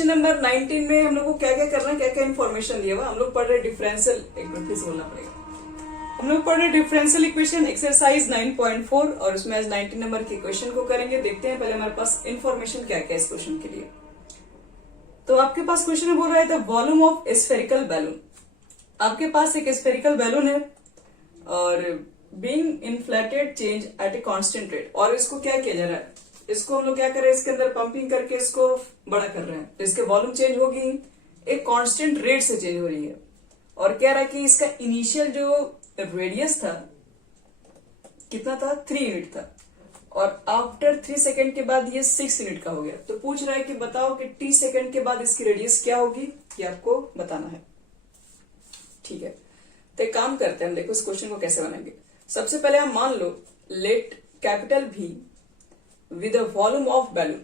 Question number 19 में हम लोग को क्या क्या करना है, क्या क्या इन्फॉर्मेशन दिया हुआ। हम लोग पढ़ रहे डिफरेंशियल, एक मिनट फिर से बोलना पड़ेगा। हम लोग पढ़ रहे डिफरेंशियल इक्वेशन एक्सरसाइज 9.4 और उसमें आज 19 नंबर के क्वेश्चन को करेंगे। देखते हैं पहले हमारे पास इन्फॉर्मेशन क्या क्या है इस क्वेश्चन के लिए। तो आपके पास क्वेश्चन में बोल रहा है the volume of spherical balloon. आपके पास एक स्फेरिकल बैलून है और being inflated change at a constant rate, और इसको क्या किया जा रहा है, इसको हम लोग क्या कर रहे हैं, इसके अंदर पंपिंग करके इसको बड़ा कर रहे हैं। तो इसके वॉल्यूम चेंज होगी, एक कांस्टेंट रेट से चेंज हो रही है। और कह रहा है कि इसका इनिशियल जो रेडियस था कितना था, 3 यूनिट था, और आफ्टर 3 सेकेंड के बाद ये 6 यूनिट का हो गया। तो पूछ रहा है कि बताओ कि t सेकेंड के बाद इसकी रेडियस क्या होगी, ये आपको बताना है। ठीक है, तो एक काम करते हैं, हम देखो इस क्वेश्चन को कैसे बनाएंगे। सबसे पहले हम मान लो let capital V with a volume of balloon,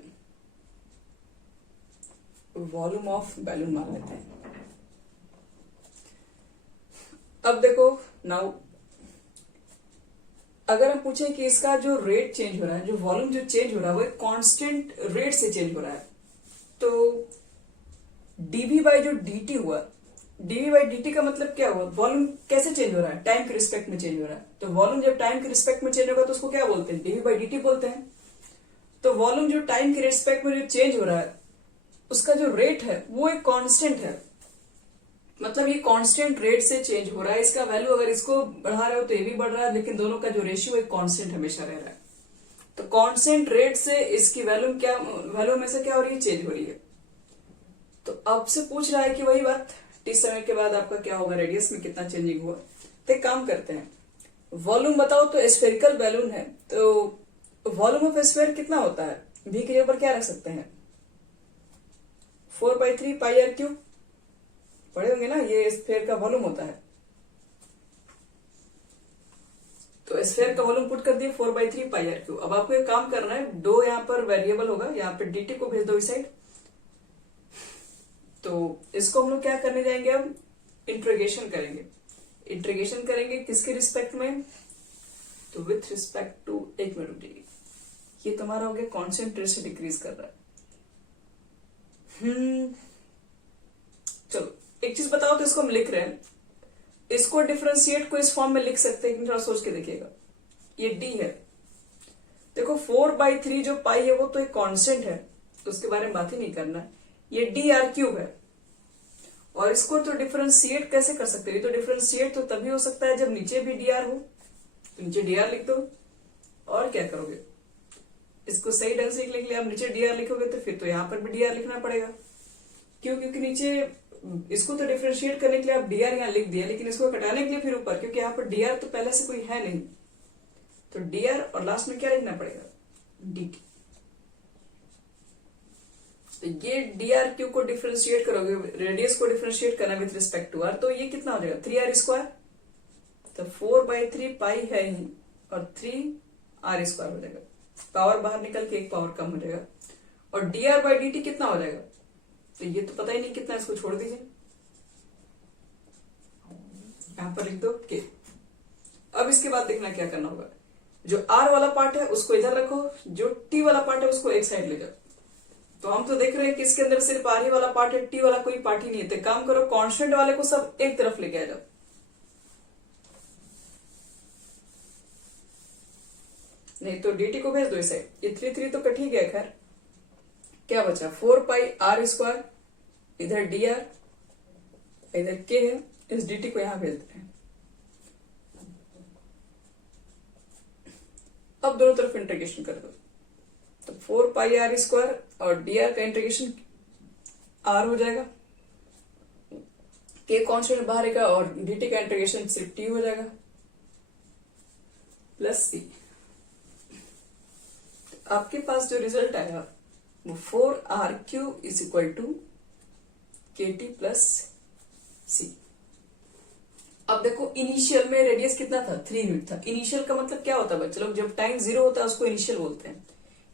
volume of balloon मान लेते हैं। अब देखो नाउ अगर हम पूछें कि इसका जो रेट चेंज हो रहा है, जो वॉल्यूम जो चेंज हो रहा है वो एक कांस्टेंट रेट से चेंज हो रहा है, तो dv बाई जो dt हुआ, dv बाई dt का मतलब क्या हुआ, वॉल्यूम कैसे चेंज हो रहा है, टाइम के रिस्पेक्ट में चेंज हो रहा है। तो वॉल्यूम जब टाइम के रिस्पेक्ट में चेंज होगा तो उसको क्या बोलते हैं, dv बाई dt बोलते हैं। तो वॉल्यूम जो टाइम के रिस्पेक्ट में जो चेंज हो रहा है उसका जो रेट है वो एक कांस्टेंट है, मतलब ये कांस्टेंट रेट से चेंज हो रहा है। इसका वैल्यू अगर इसको बढ़ा रहे हो तो ये भी बढ़ रहा है, लेकिन दोनों का जो रेशियो एक कांस्टेंट हमेशा रह रहा है। तो कांस्टेंट रेट से इसकी वैल्यू क्या, वैल्यू में से क्या हो रही है, चेंज हो रही है। तो आपसे पूछ रहा है कि वही बात, t समय के बाद आपका क्या होगा, रेडियस में कितना चेंजिंग हुआ। तो एक काम करते हैं, वॉल्यूम बताओ। तो स्फेरिकल बैलून है तो वॉल्यूम ऑफ स्फेयर कितना होता है, v के ऊपर क्या रख सकते हैं, 4/3 पाई आर क्यूब, पढ़े होंगे ना, ये स्फेयर का वॉल्यूम होता है। तो स्फेयर का वॉल्यूम पुट कर दिए 4/3 पाई आर क्यूब। अब आपको एक काम करना है, दो यहाँ पर वेरिएबल होगा, यहाँ पे dt को भेज दो इस साइड। तो इसको हम लोग क्या करने जाएंगे, अब इंटीग्रेशन करेंगे। इंटीग्रेशन करेंगे किसके रिस्पेक्ट में, तो विथ रिस्पेक्ट टू, एक मिनट रुकिए, ये तुम्हारा हो गया कांस्टेंट रेट से डिक्रीज कर रहा है। चलो एक चीज बताओ, तो इसको हम लिख रहे हैं, इसको डिफरेंशिएट को इस फॉर्म में लिख सकते हैं, थोड़ा सोच के देखिएगा। ये d है, देखो 4/3 जो पाई है वो तो एक कांस्टेंट है, तो उसके बारे में बात ही नहीं करना है। ये dr क्यूब है, और इसको तो डिफरेंशिएट कैसे कर सकते हैं, ये तो डिफरेंशिएट तो तभी हो सकता है जब नीचे भी dr हो। तो नीचे dr लिख दो, और क्या करोगे, इसको सही ढंग से लिख लिया। आप नीचे dr लिखोगे तो फिर तो यहाँ पर भी dr लिखना पड़ेगा, क्यों, क्योंकि नीचे इसको तो डिफरेंशिएट करने के लिए आप dr यहाँ लिख दिया, लेकिन इसको घटाने के लिए फिर ऊपर, क्योंकि यहाँ पर dr तो पहले से कोई है नहीं, तो dr और लास्ट में क्या लिखना पड़ेगा, dt। तो ये dr क्यू को डिफरेंशिएट करोगे, रेडियस को डिफरेंशिएट करना विद रिस्पेक्ट टू r, तो ये कितना हो जाएगा, 3r स्क्वायर। तो 4/3 पाई है ही, और 3r स्क्वायर हो जाएगा, पावर बाहर निकल के एक पावर कम हो जाएगा। और dr बाई dt कितना हो जाएगा, तो ये तो पता ही नहीं कितना, इसको छोड़ दीजिए, यहां पर लिख दो के। अब इसके बाद देखना क्या करना होगा, जो r वाला पार्ट है उसको इधर रखो, जो t वाला पार्ट है उसको एक साइड ले जाओ। तो हम तो देख रहे हैं कि इसके अंदर सिर्फ r ही वाला पार्ट है, t वाला कोई पार्ट ही नहीं है। तो काम करो, कांस्टेंट वाले को सब एक तरफ लेके आ जाओ। नहीं तो dt को भेज दो इस साइड, ये 3 तो कट ही गया। खैर क्या बचा, 4 पाई r स्क्वायर, इधर dr, इधर k है, इस dt को यहां भेजते हैं। अब दोनों तरफ इंटीग्रेशन कर दो, तो 4 पाई r स्क्वायर और dr का इंटीग्रेशन r हो जाएगा, k कांस्टेंट बाहर आएगा, और dt का इंटीग्रेशन सिर्फ t हो जाएगा, प्लस c। आपके पास जो रिजल्ट आएगा वो 4r cube is equal to kt plus c। अब देखो इनिशियल में रेडियस कितना था, 3 यूनिट था। इनिशियल का मतलब क्या होता है बच्चे लोग, जब टाइम 0 होता है उसको इनिशियल बोलते हैं।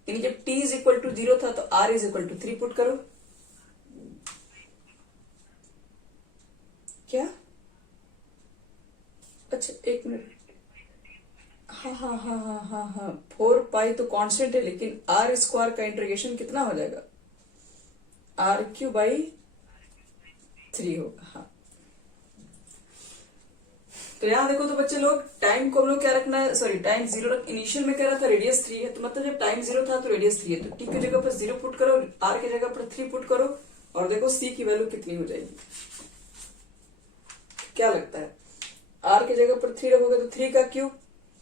यानी जब t इज इक्वल टू 0 था तो r is equal to 3 put करो। क्या, अच्छा एक मिनट, हाँ 4 पाई तो कांस्टेंट है, लेकिन r स्क्वायर का इंटीग्रेशन कितना हो जाएगा, RQ/3 होगा। हाँ, तो यहाँ देखो तो बच्चे लोग टाइम को हम लोग क्या रखना है, सॉरी टाइम 0 इनिशियल में कह रहा था रेडियस 3 है, तो मतलब जब टाइम 0 था तो रेडियस 3 है, तो टी की जगह पर 0 पुट करो, आर की जगह पर 3 पुट करो, और देखो सी की वैल्यू कितनी हो जाएगी। क्या लगता है, आर की जगह पर 3 रखोगे तो 3 का क्यूब,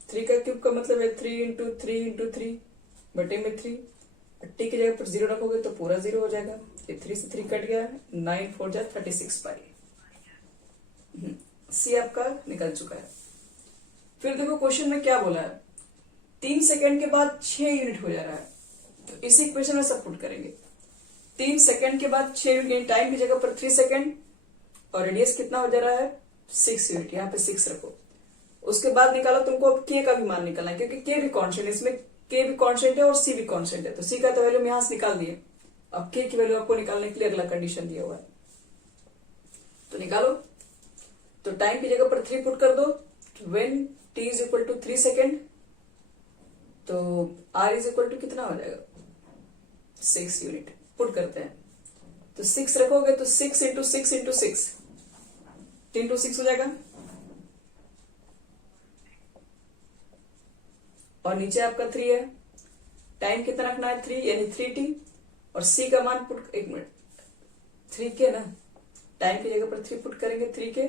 3 का क्यूब का मतलब है 3 इंटू 3 इंटू 3 बटे में 3, टी की जगह पर 0 रखोगे तो पूरा 0 हो जाएगा, ये 3 से 3 कट गया, 9 4 जा 36 पाई। सी आपका निकल चुका है। फिर देखो क्वेश्चन में क्या बोला है, 3 सेकंड के बाद 6 यूनिट हो जा रहा है, तो इसी इक्वेशन में सब पुट करेंगे। 3 सेकंड के बाद 6 यूनिट, टाइम की जगह पर 3 सेकंड, और रेडियस कितना हो जा रहा है 6 यूनिट, यहाँ पे 6 रखो। उसके बाद निकालो, तुमको अब के का भी मान निकालना है, क्योंकि के भी कॉन्स्टेंट, इसमें के भी कॉन्स्टेंट है और सी भी कॉन्स्टेंट है, तो सी का तो वैल्यू यहां से निकाल दिए। अब के की वैल्यू आपको निकालने के लिए अगला कंडीशन दिया हुआ है, तो निकालो। तो टाइम की जगह पर 3 पुट कर दो, when t is equal to 3 second, तो r इज इक्वल टू कितना हो जाएगा 6 यूनिट पुट करते हैं, तो 6 रखोगे तो 6 इंटू 6 इंटू 6 10 टू 6 हो जाएगा, और नीचे आपका 3 है, टाइम कितना रखना है 3 यानी 3t, और c का मान पुट, एक मिनट 3 के ना, टाइम की जगह पर 3 पुट करेंगे 3 के,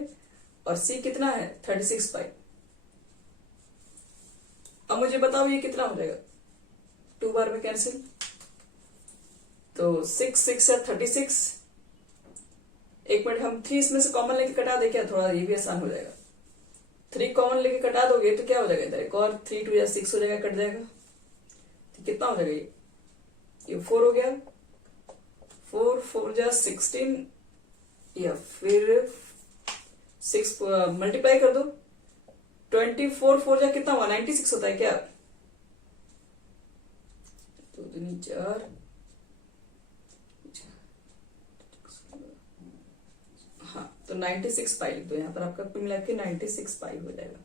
और c कितना है 36 पाई। अब मुझे बताओ ये कितना हो जाएगा, 2 बार में कैंसिल, तो 6 6 या 36, एक मिनट हम 3 इसमें से कॉमन लेके कटा दे क्या, थोड़ा ये भी आसान हो जाएगा। 3 कॉमन लेके कटा दोगे तो क्या हो जाएगा इधर, एक और 3 2 या 6 हो जाएगा, कट जाएगा, तो कितना हो जाएगा ये 4 हो गया, 4 4 जा 16, या फिर 6 मल्टीप्लाई कर दो, 24 4 जा कितना हुआ 96 होता है क्या, 2 दूनी 4, हाँ तो 96 पाई लिख दो, यहाँ पर आपका कुल मिला के 96 पाई हो जाएगा।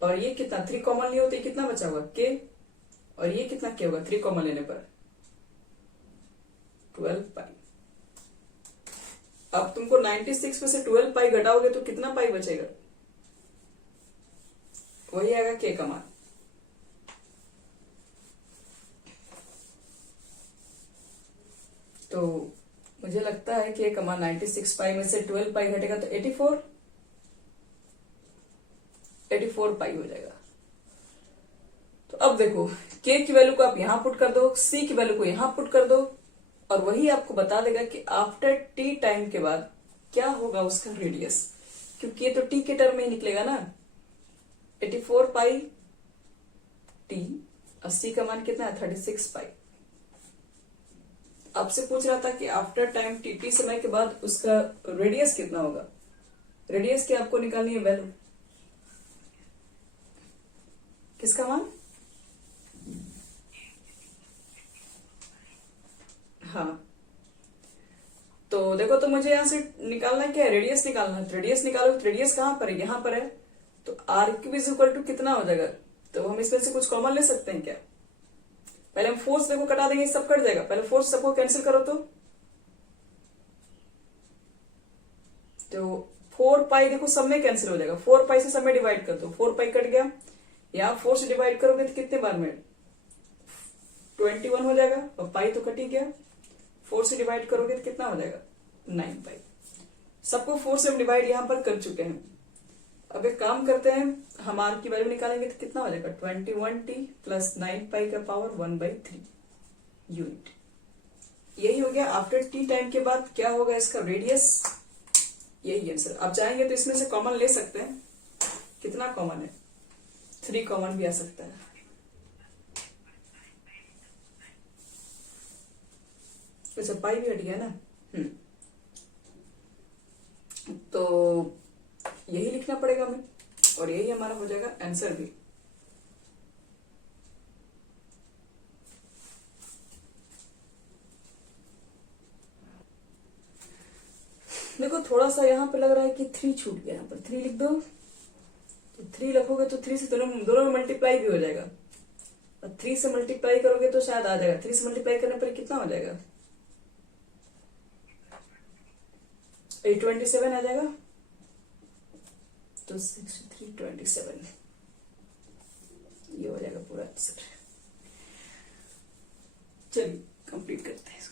और ये कितना 3 कॉमन लिए होते कितना बचा हुआ के, और ये कितना क्या होगा 3 कॉमन लेने पर 12 पाई। अब तुमको 96 में से 12 पाई घटाओगे तो कितना पाई बचेगा, वही आएगा के का मान। तो मुझे लगता है कि कमान 96 पाई में से 12 पाई घटेगा तो 84 पाई हो जाएगा। तो अब देखो के की वैल्यू को आप यहां पुट कर दो, सी की वैल्यू को यहां पुट कर दो, और वही आपको बता देगा कि आफ्टर टी टाइम के बाद क्या होगा उसका रेडियस, क्योंकि ये तो टी के टर्म में ही निकलेगा ना, 84 पाई टी, और सी का मान कितना है 36 पाई। आपसे पूछ रहा था कि आफ्टर टाइम टी समय के बाद उसका रेडियस कितना होगा, रेडियस की आपको निकालनी है वैल्यू, किसका मान, हाँ तो देखो, तो मुझे यहां से निकालना क्या है, रेडियस निकालना है, तो रेडियस निकालो, तो रेडियस कहां पर है, यहां पर है, तो R cube is equal to कितना हो जाएगा, तो हम इसमें से कुछ कॉमन ले सकते हैं क्या, पहले हम फोर्स देखो कटा देंगे, सब कट जाएगा, पहले फोर्स सबको कैंसिल करो, तो 4 पाई देखो सब में कैंसिल हो जाएगा, 4 पाई से सब में डिवाइड कर दो, 4 पाई कट गया, यहाँ 4 से डिवाइड करोगे तो कितने बार में 21 हो जाएगा, और पाई तो कट ही गया, 4 से डिवाइड करोगे तो कितना हो जाएगा 9 पाई। सबको 4 से हम डिवाइड यहां पर कर चुके हैं। अब एक काम करते हैं, हम आर की वैल्यू निकालेंगे तो कितना हो जाएगा 21t प्लस 9 पाई का पावर 1/3 यूनिट। यही हो गया आफ्टर टी टाइम के बाद क्या होगा इसका रेडियस, यही आंसर। आप चाहेंगे तो इसमें से कॉमन ले सकते हैं, कितना कॉमन है 3 कॉमन भी आ सकता है, अच्छा पाई भी हट गया ना, तो यही लिखना पड़ेगा हमें, और यही हमारा हो जाएगा आंसर भी। देखो थोड़ा सा यहाँ पे लग रहा है कि 3 छूट गया, यहाँ पर 3 लिख दो, तो 3 रखोगे तो 3 से दोनों में मल्टीप्लाई भी हो जाएगा, और 3 से मल्टीप्लाई करोगे तो शायद आ जाएगा, 3 से मल्टीप्लाई करने पर कितना हो जाएगा 27 आ जाएगा, तो 63 27 ये हो जाएगा पूरा आंसर। चलिए कंप्लीट करते हैं।